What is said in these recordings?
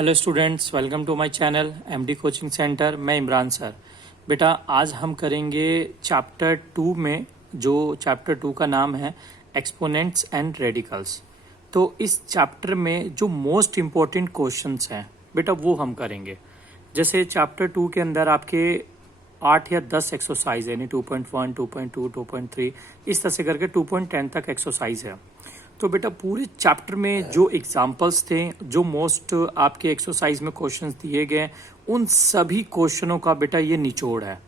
Hello students, welcome to my channel MD coaching centre. मैं Imran sir. बेटा आज हम करेंगे चैप्टर 2 में, जो चैप्टर 2 का नाम है एक्सपोनेंट्स एंड रेडिकल्स। तो इस चैप्टर में जो मोस्ट इम्पोर्टेंट क्वेश्चंस हैं बेटा वो हम करेंगे। जैसे चैप्टर 2 के अंदर आपके 8 या 10 एक्सरसाइज है, यानी 2.1, 2.2, 2.3 इस तरह से करके 2.10 तक एक्सरसाइज है। तो बेटा पूरे चैप्टर में जो एग्जाम्पल्स थे, जो मोस्ट आपके एक्सरसाइज में क्वेश्चंस दिए गए, उन सभी क्वेश्चनों का बेटा ये निचोड़ है,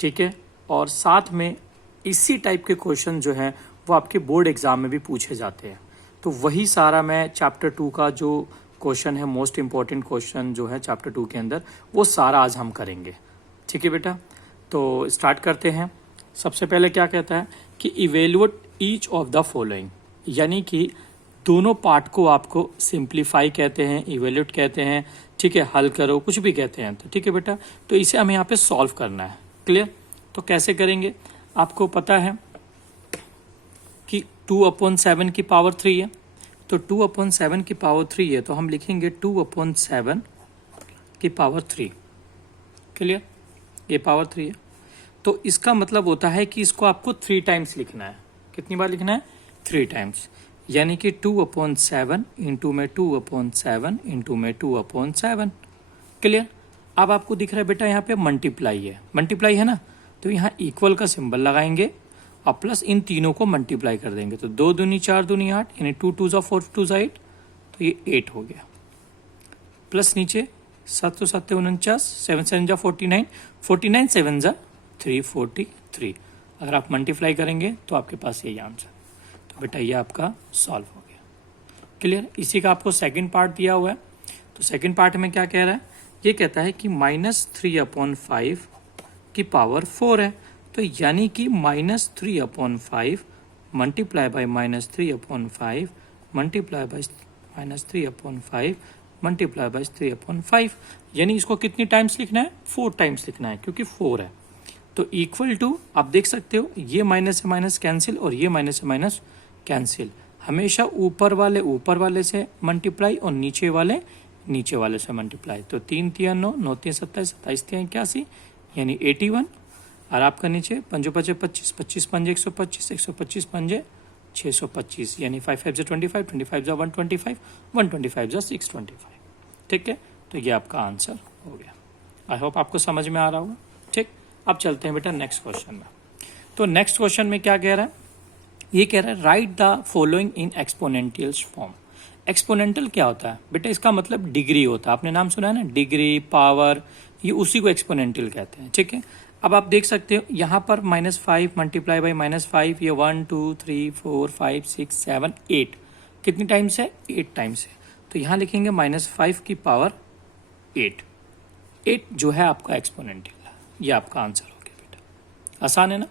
ठीक है। और साथ में इसी टाइप के क्वेश्चन जो है वो आपके बोर्ड एग्जाम में भी पूछे जाते हैं। तो वही सारा मैं चैप्टर 2 का जो क्वेश्चन है, मोस्ट इंपॉर्टेंट क्वेश्चन जो है चैप्टर 2 के अंदर, वो सारा आज हम करेंगे, ठीक है बेटा। तो स्टार्ट करते हैं। सबसे पहले क्या कहता है कि evaluate each of the following, यानी कि दोनों पार्ट को आपको सिंप्लीफाई कहते हैं, इवेल्यूट कहते हैं, ठीक है, हल करो, कुछ भी कहते हैं। तो ठीक है बेटा, तो इसे हमें यहाँ पे सॉल्व करना है। क्लियर? तो कैसे करेंगे? आपको पता है कि 2/7 की पावर 3 है, तो 2/7 की पावर 3 है, तो हम लिखेंगे 2/7 की पावर 3। क्लियर? ये पावर 3 है, तो इसका मतलब होता है कि इसको आपको 3 टाइम्स लिखना है। कितनी बार लिखना है? 3 टाइम्स, यानी कि 2/7 इंटू में 2/7 इंटू में 2/7। क्लियर? अब आपको दिख रहा है बेटा यहाँ पे मल्टीप्लाई है, मल्टीप्लाई है ना, तो यहाँ इक्वल का सिंबल लगाएंगे और प्लस इन तीनों को मल्टीप्लाई कर देंगे। तो 2 दूनी 4 दूनी 8, यानी 2 2 4 2 8, तो ये 8 हो गया। प्लस नीचे 7 7 49, 7 7 49, 49 7 343। अगर आप मल्टीप्लाई करेंगे तो आपके पास यही आंसर। तो बेटा ये आपका सॉल्व हो गया। क्लियर? इसी का आपको सेकंड पार्ट दिया हुआ है। तो सेकंड पार्ट में क्या कह रहा है? ये कहता है कि -3/5 की पावर 4 है, तो यानी कि -3/5 multiply by -3/5 multiply by -3/5 multiply by 3/5, यानी इसको कितनी टाइम्स लिखना है? 4 टाइम्स लिखना है, क्योंकि 4 है। तो इक्वल टू, आप देख सकते हो ये माइनस से माइनस कैंसिल और ये माइनस से माइनस कैंसिल। हमेशा ऊपर वाले से मल्टीप्लाई और नीचे वाले से मल्टीप्लाई। तो 3 3 9, 9 3 27, 27 3 81, यानी 81। और आपका नीचे 5 5 25, 25 5 125, 125 5 625, यानी 5 5 25, 25 125, 125 625। ठीक है, तो ये आपका आंसर हो गया। आई होप आपको समझ में आ रहा होगा। ठीक, अब चलते हैं बेटा नेक्स्ट क्वेश्चन में। तो नेक्स्ट क्वेश्चन में क्या कह रहा है? ये कह रहा है write the following in exponential form. Exponential क्या होता है बेटा? इसका मतलब डिग्री होता है। आपने नाम सुना है ना, डिग्री, पावर, ये उसी को एक्सपोनेंशियल कहते हैं। ठीक है, अब आप देख सकते हो यहाँ पर -5 मल्टीप्लाई बाई -5, ये 1 2 3 4 5 6 7 8 कितनी टाइम्स है? 8 टाइम्स है। तो यहाँ लिखेंगे -5 की पावर 8। 8 जो है आपका एक्सपोनेंशियल है। ये आपका आंसर हो गया बेटा। आसान है ना?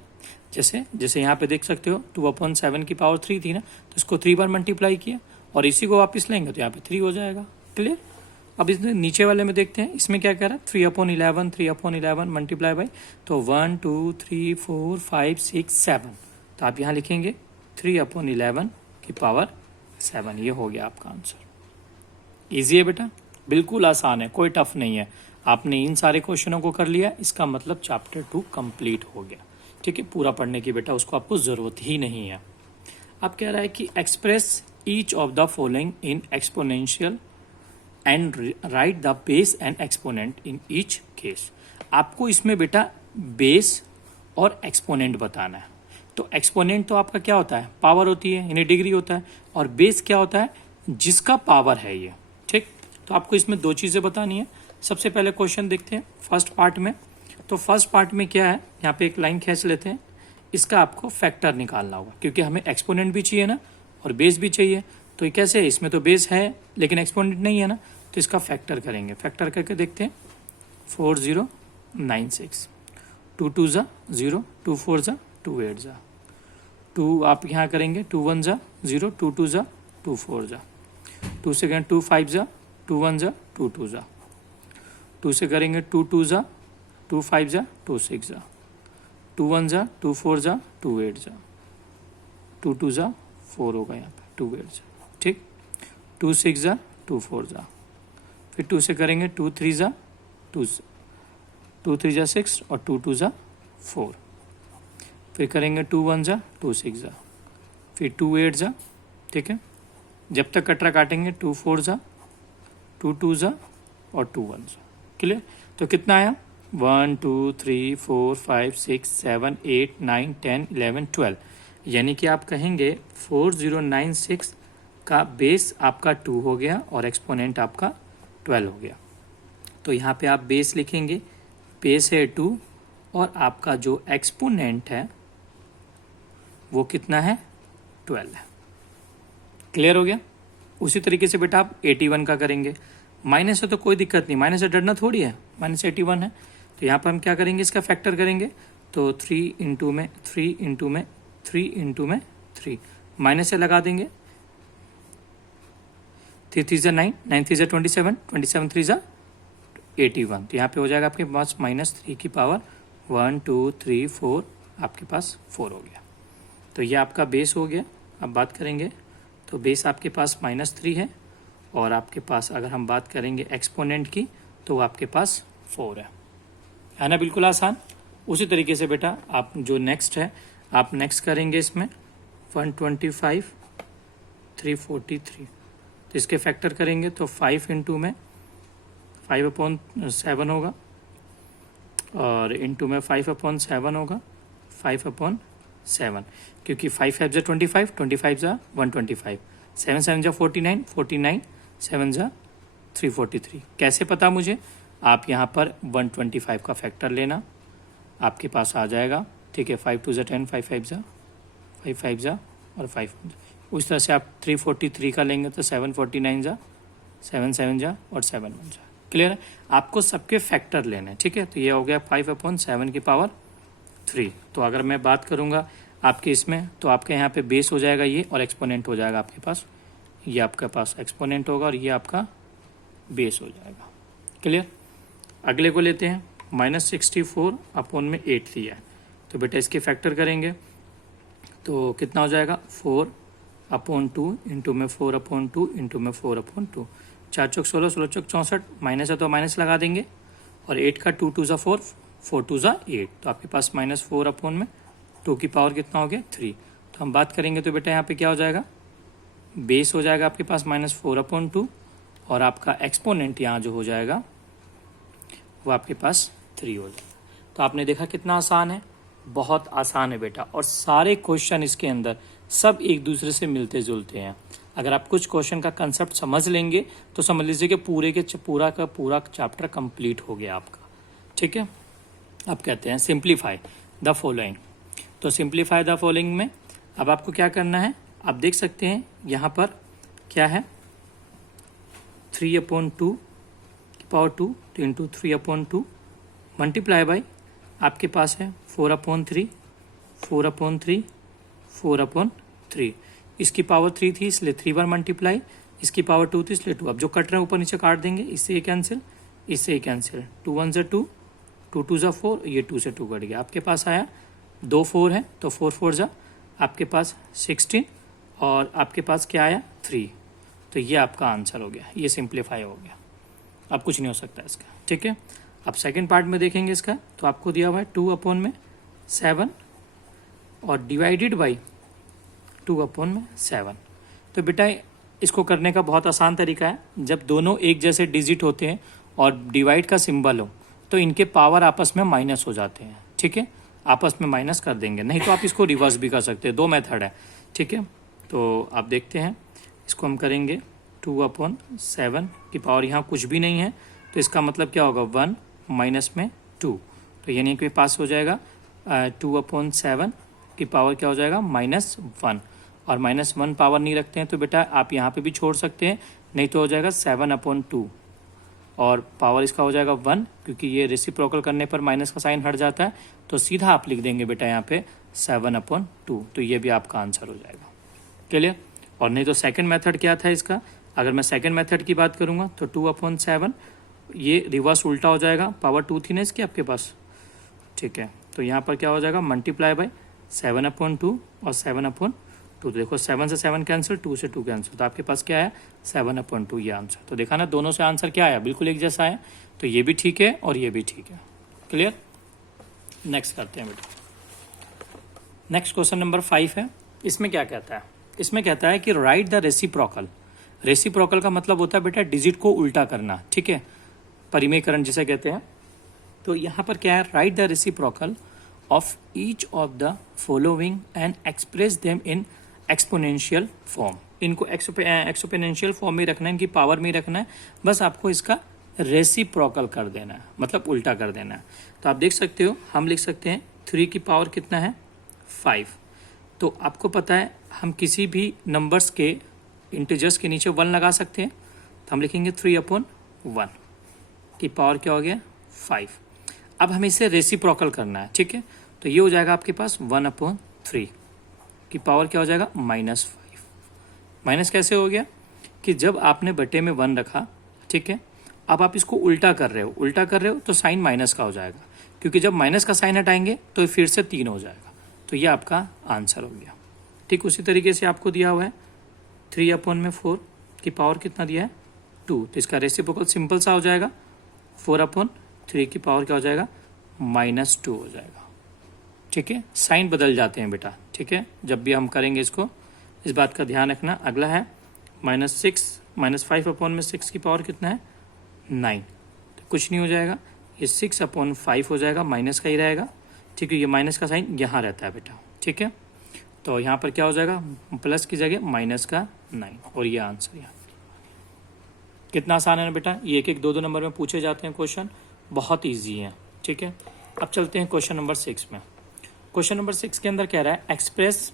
जैसे यहाँ पे देख सकते हो 2/7 की पावर 3 थी ना, तो इसको 3 बार मल्टीप्लाई किया और इसी को वापस लेंगे तो यहाँ पे 3 हो जाएगा। क्लियर? अब इसमें नीचे वाले में देखते हैं, इसमें क्या कह रहा है? 3/11 मल्टीप्लाई बाई, तो 1 2 3 4 5 6 7, तो आप यहाँ लिखेंगे 3/11 की पावर 7। ये हो गया आपका आंसर। ईजी है बेटा, बिल्कुल आसान है, कोई टफ नहीं है। आपने इन सारे क्वेश्चनों को कर लिया, इसका मतलब चैप्टर 2 कंप्लीट हो गया। ठीक है, पूरा पढ़ने की बेटा उसको आपको जरूरत ही नहीं है। अब कह रहा है कि express each of the following in exponential and right the base and exponent in each case. आपको इसमें बेटा बेस और एक्सपोनेंट बताना है। तो एक्सपोनेंट तो आपका क्या होता है? पावर होती है, यानी डिग्री होता है। और बेस क्या होता है? जिसका पावर है ये। ठीक, तो आपको इसमें 2 चीजें बतानी है। सबसे पहले क्वेश्चन देखते हैं फर्स्ट पार्ट में। तो फर्स्ट पार्ट में क्या है? यहाँ पे एक लाइन खींच लेते हैं। इसका आपको फैक्टर निकालना होगा, क्योंकि हमें एक्सपोनेंट भी चाहिए ना और बेस भी चाहिए। तो ये कैसे है? इसमें तो बेस है लेकिन एक्सपोनेंट नहीं है ना, तो इसका फैक्टर करेंगे। फैक्टर करके देखते हैं। 4096, 2 2 ज़ा 0, 2 4 ज़ा 2 8 ज़ा 2, आप यहाँ करेंगे 2 1 ज़ा 0, 2 2 ज़ा 2 4 ज़ा 2 से करेंगे 2 5 ज़ा 2 1 ज़ा 2 2 ज़ा 2 से करेंगे 2 2 ज़ा 2 5 ज़ा 2 6 ज़ा 2 1 ज़ा 2 4 ज़ा 2 8 ज़ा 2 2 ज़ा 4 होगा यहाँ पे 2 8 ज़ा। ठीक, 2 6 ज़ा 2 4 ज़ा, फिर 2 से करेंगे 2 3 ज़ा 2 3 ज़ा 6 और 2 2 ज़ा 4। फिर करेंगे 2 1 ज़ा 2 6 ज़ा, फिर 2 8 ज़ा, ठीक है। जब तक कटरा काटेंगे 2 4 ज़ा 2 2 ज़ा और 2 1 ज़ा। क्लियर? तो कितना आया 1 2 3 4 5 6 7 8 9 10 11 12, यानी कि आप कहेंगे 4096 का बेस आपका 2 हो गया और एक्सपोनेंट आपका 12 हो गया। तो यहाँ पे आप बेस लिखेंगे, बेस है 2 और आपका जो एक्सपोनेंट है वो कितना है 12 है। क्लियर हो गया? उसी तरीके से बेटा आप 81 का करेंगे। माइनस है तो कोई दिक्कत नहीं, माइनस से डरना थोड़ी है, -81 है। तो यहाँ पर हम क्या करेंगे, इसका फैक्टर करेंगे। तो 3 इंटू में 3 इंटू में 3 इंटू में 3, माइनस से लगा देंगे। 3 3 ज़ा 9, 9 3 ज़ा 27, 27 3 ज़ा 81। तो यहाँ पे हो जाएगा आपके पास -3 की पावर 1 2 3 4, आपके पास 4 हो गया। तो ये आपका बेस हो गया। अब बात करेंगे तो बेस आपके पास -3 है और आपके पास अगर हम बात करेंगे एक्सपोनेंट की तो आपके पास 4 है ना। बिल्कुल आसान। उसी तरीके से बेटा आप जो नेक्स्ट है, आप नेक्स्ट करेंगे इसमें 125 343। तो इसके फैक्टर करेंगे तो 5 इंटू में 5/7 होगा और इंटू में 5/7 होगा 5/7, क्योंकि 5 5 ज़ा 25, 25 ज़ा 125, 7 7 ज़ा 49, 49 7 ज़ा 343। कैसे पता मुझे? आप यहाँ पर 125 का फैक्टर लेना, आपके पास आ जाएगा, ठीक है। 5 2 ज़ा 10, 5 5 ज़ा 5 5 ज़ा और 5। उस तरह से आप 343 का लेंगे तो 749 ज़ा 7 7 ज़ा और 7 1 ज़ा। क्लियर है? आपको सबके फैक्टर लेने, ठीक है। तो ये हो गया 5/7 की पावर 3। तो अगर मैं बात करूँगा आपके इसमें तो आपके यहाँ पे बेस हो जाएगा ये और एक्सपोनेंट हो जाएगा आपके पास, ये आपके पास एक्सपोनेंट होगा और ये आपका बेस हो जाएगा। क्लियर? अगले को लेते हैं। -64/8 लिया है तो बेटा इसके फैक्टर करेंगे तो कितना हो जाएगा 4/2 इंटू में 4/2 इंटू में 4/2। 4 चौक 16, 16 चौक 64, माइनस है तो माइनस लगा देंगे और 8 का 2 2 ज़ा 4, 4 2 ज़ा 8। तो आपके पास -4/2 की पावर कितना हो गया 3। तो हम बात करेंगे तो बेटा यहाँ पे क्या हो जाएगा, बेस हो जाएगा आपके पास -4/2 और आपका एक्सपोनेंट यहाँ जो हो जाएगा वो आपके पास 3 हो जाएगा। तो आपने देखा कितना आसान है, बहुत आसान है बेटा। और सारे क्वेश्चन इसके अंदर सब एक दूसरे से मिलते जुलते हैं। अगर आप कुछ क्वेश्चन का कंसेप्ट समझ लेंगे तो समझ लीजिए कि पूरा का पूरा चैप्टर कंप्लीट हो गया आपका, ठीक है। अब कहते हैं सिंप्लीफाई द फॉलोइंग। तो सिंप्लीफाई द फॉलोइंग में अब आपको क्या करना है, आप देख सकते हैं यहाँ पर क्या है 3/2 की पावर 2 इंटू 3/2 मल्टीप्लाई बाई आपके पास है 4/3 4/3 4/3। इसकी पावर 3 थी इसलिए 3 बार मल्टीप्लाई, इसकी पावर 2 थी इसलिए 2। अब जो कट रहे हैं ऊपर नीचे काट देंगे, इससे ये कैंसिल, इससे ये कैंसिल। 2 1 ज़ा 2, 2 2 ज़ा 4, ये 2 से 2 कट गया। आपके पास आया 2 4 है तो 4 4 ज़ा आपके पास 16 और आपके पास क्या आया 3। तो ये आपका आंसर हो गया, ये सिंप्लीफाई हो गया। अब कुछ नहीं हो सकता इसका, ठीक है। अब सेकंड पार्ट में देखेंगे इसका तो आपको दिया हुआ है 2/7 और डिवाइडेड बाई 2/7। तो बेटा इसको करने का बहुत आसान तरीका है, जब दोनों एक जैसे डिजिट होते हैं और डिवाइड का सिंबल हो तो इनके पावर आपस में माइनस हो जाते हैं, ठीक है। आपस में माइनस कर देंगे, नहीं तो आप इसको रिवर्स भी कर सकते हैं, 2 मेथड है, ठीक है। तो आप देखते हैं इसको हम करेंगे 2/7 की पावर यहाँ कुछ भी नहीं है तो इसका मतलब क्या होगा 1 माइनस में 2। तो यानी कि पास हो जाएगा 2/7 की पावर क्या हो जाएगा -1 और -1 पावर नहीं रखते हैं तो बेटा आप यहाँ पे भी छोड़ सकते हैं, नहीं तो हो जाएगा 7/2 और पावर इसका हो जाएगा 1 क्योंकि ये रेसिप्रोकल करने पर माइनस का साइन हट जाता है तो सीधा आप लिख देंगे बेटा यहाँ पे 7/2। तो ये भी आपका आंसर हो जाएगा। क्लियर? और नहीं तो सेकंड मेथड क्या था इसका, अगर मैं सेकंड मेथड की बात करूँगा तो 2/7 ये रिवर्स उल्टा हो जाएगा, पावर 2 थी ना इसकी आपके पास, ठीक है। तो यहाँ पर क्या हो जाएगा मल्टीप्लाई बाय 7/2 और 7/2 2। तो देखो 7 से 7 कैंसिल, 2 से 2 कैंसिल, तो आपके पास क्या है 7/2 ये आंसर। तो देखा ना दोनों से आंसर क्या आया, बिल्कुल एक जैसा है। तो ये भी ठीक है और ये भी ठीक है। क्लियर। नेक्स्ट करते हैं बेटा। नेक्स्ट क्वेश्चन नंबर 5 है। इसमें क्या कहता है, इसमें कहता है कि राइट द रेसिप्रोकल। रेसिप्रोकल का मतलब होता है बेटा डिजिट को उल्टा करना, ठीक है, परिमेयकरण जिसे कहते हैं। तो यहाँ पर क्या है, write the reciprocal of each of the following and express them in exponential form. इनको एक्सपोनेंशियल फॉर्म में रखना है, इनकी पावर में रखना है, बस आपको इसका रेसिप्रोकल कर देना है, मतलब उल्टा कर देना है। तो आप देख सकते हो, हम लिख सकते हैं 3 की पावर कितना है 5। तो आपको पता है हम किसी भी नंबर्स के इंटीजर्स के नीचे 1 लगा सकते हैं। तो हम लिखेंगे 3/1 की पावर क्या हो गया 5। अब हमें इसे रेसिप्रोकल करना है, ठीक है। तो ये हो जाएगा आपके पास 1/3 की पावर क्या हो जाएगा -5। माइनस कैसे हो गया कि जब आपने बटे में 1 रखा, ठीक है, अब आप इसको उल्टा कर रहे हो, उल्टा कर रहे हो तो साइन माइनस का हो जाएगा, क्योंकि जब माइनस का साइन हटाएंगे तो फिर से 3 हो जाएगा। तो ये आपका आंसर हो गया। ठीक उसी तरीके से आपको दिया हुआ है 3/4 की पावर कितना दिया है 2। तो इसका रेसिप्रोकल सिंपल सा हो जाएगा 4/3 की पावर क्या हो जाएगा -2 हो जाएगा। ठीक है, साइन बदल जाते हैं बेटा, ठीक है, जब भी हम करेंगे इसको, इस बात का ध्यान रखना। अगला है -5/6 की पावर कितना है 9। तो कुछ नहीं हो जाएगा, ये 6/5 हो जाएगा, माइनस का ही रहेगा, ठीक है। ये माइनस का साइन यहाँ रहता है बेटा, ठीक है। तो यहाँ पर क्या हो जाएगा, प्लस की जगह माइनस का 9, और ये आंसर यहाँ। कितना आसान है ना बेटा, ये एक एक 2-2 नंबर में पूछे जाते हैं क्वेश्चन, बहुत ईजी है, ठीक है। अब चलते हैं क्वेश्चन नंबर 6 में। क्वेश्चन नंबर 6 के अंदर कह रहा है एक्सप्रेस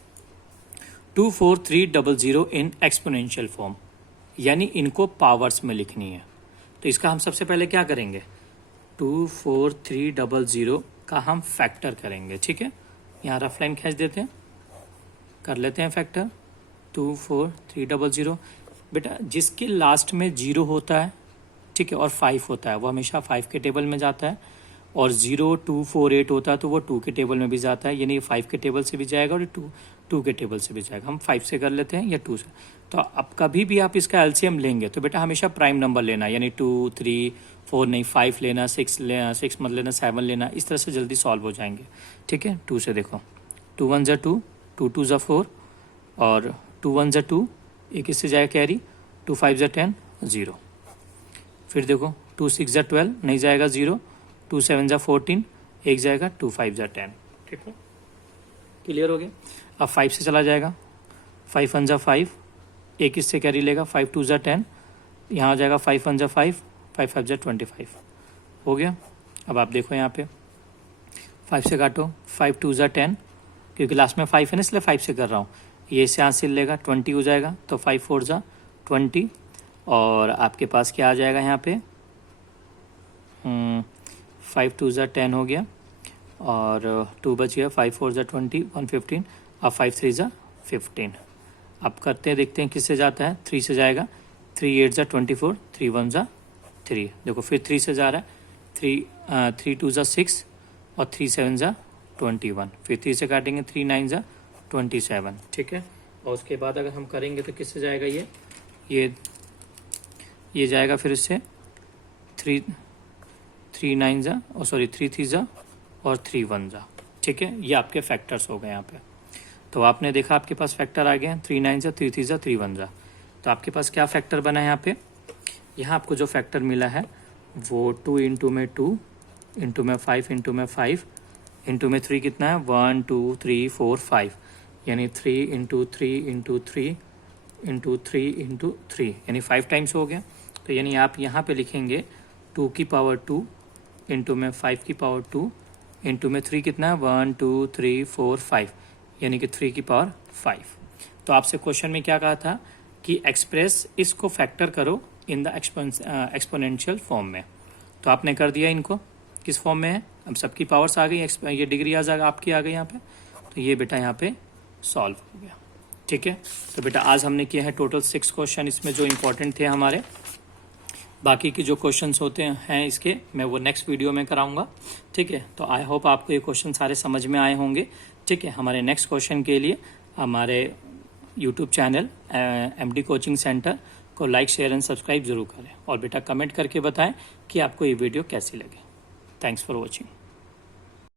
24300 इन एक्सपोनेंशियल फॉर्म, यानी इनको पावर्स में लिखनी है। तो इसका हम सबसे पहले क्या करेंगे, 24300 का हम फैक्टर करेंगे, ठीक है। यहाँ रफ लाइन खींच देते हैं, कर लेते हैं फैक्टर 24300। बेटा जिसके लास्ट में 0 होता है, ठीक है, और 5 होता है, वो हमेशा 5 के टेबल में जाता है, और 0, 2, 4, 8 होता है तो वो 2 के टेबल में भी जाता है, यानी 5 के टेबल से भी जाएगा और 2 के टेबल से भी जाएगा। हम 5 से कर लेते हैं या 2 से। तो अब कभी भी आप इसका एलसीएम लेंगे तो बेटा हमेशा प्राइम नंबर लेना, यानी 2, 3, 4 नहीं, 5 लेना, 6 मत लेना, 7 लेना, इस तरह से जल्दी सॉल्व हो जाएंगे, ठीक है। 2 से देखो, 2 1 = 2, 2 2 = 4, और 2 1 = 2, एक इससे जाएगा कैरी, 2 5 = 10, 0। फिर देखो 2 6 = 12, नहीं जाएगा 0, 2 7 = 14, एक जाएगा, 2 5 = 10, ठीक है, क्लियर हो गया। अब 5 से चला जाएगा, 5 1 = 5, एक इससे कैरी लेगा, 5 2 = 10, यहाँ हो जाएगा 5 1 = 5, 5 5 = 25, हो गया। अब आप देखो यहाँ पे 5 से काटो, 5 2 = 10, क्योंकि लास्ट में 5 है ना इसलिए 5 से कर रहा हूँ, ये इससे यहाँ से लेगा 20 हो जाएगा, तो 5 4 = 20, और आपके पास क्या आ जाएगा यहाँ पे 5 2 = 10 हो गया, और 2 बच गया, 5 4 = 20, 115, और 5 3 = 15। अब करते हैं, देखते हैं किससे जाता है, 3 से जाएगा, 3 8 = 24, 3 1 = 3, देखो फिर 3 से जा रहा है, 3 2 = 6, और 3 7 = 21, फिर 3 से काटेंगे, 3 9 = 27, ठीक है। और उसके बाद अगर हम करेंगे तो किससे जाएगा, ये जाएगा फिर इससे 3 9 = 3 3 = और 3 1 = ठीक है। ये आपके फैक्टर्स हो गए यहाँ पे। तो आपने देखा आपके पास फैक्टर आ गए हैं, 3 9 = 3 3 = 3 1 = तो आपके पास क्या फैक्टर बना है यहाँ पे, यहाँ आपको जो फैक्टर मिला है वो 2 इंटू में 2 इंटू में 5 इंटू में 5 इंटू में 3 कितना है 1 2 3 4 5, यानी 3 इंटू 3 इंटू 3 इंटू 3 इंटू 3, यानी 5 टाइम्स हो गया। तो यानी आप यहाँ पे लिखेंगे 2 की पावर 2 इंटू में 5 की पावर 2 इंटू में 3 कितना है 1 2 3 4 5, यानी कि 3 की पावर 5। तो आपसे क्वेश्चन में क्या कहा था कि एक्सप्रेस इसको फैक्टर करो इन द एक्सपोनेंशियल फॉर्म में। तो आपने कर दिया, इनको किस फॉर्म में है, अब सबकी पावर्स आ गई, ये डिग्री आ जाएगा आपकी आ गई यहाँ पे, तो ये बेटा यहाँ पे सॉल्व हो गया, ठीक है। तो बेटा आज हमने किया है टोटल 6 क्वेश्चन, इसमें जो इम्पोर्टेंट थे हमारे, बाकी की जो क्वेश्चंस होते हैं इसके मैं वो नेक्स्ट वीडियो में कराऊंगा, ठीक है। तो आई होप आपको ये क्वेश्चन सारे समझ में आए होंगे, ठीक है। हमारे नेक्स्ट क्वेश्चन के लिए हमारे YouTube channel MD coaching centre को लाइक शेयर एंड सब्सक्राइब जरूर करें और बेटा कमेंट करके बताएं कि आपको ये वीडियो कैसी लगी। Thanks for watching.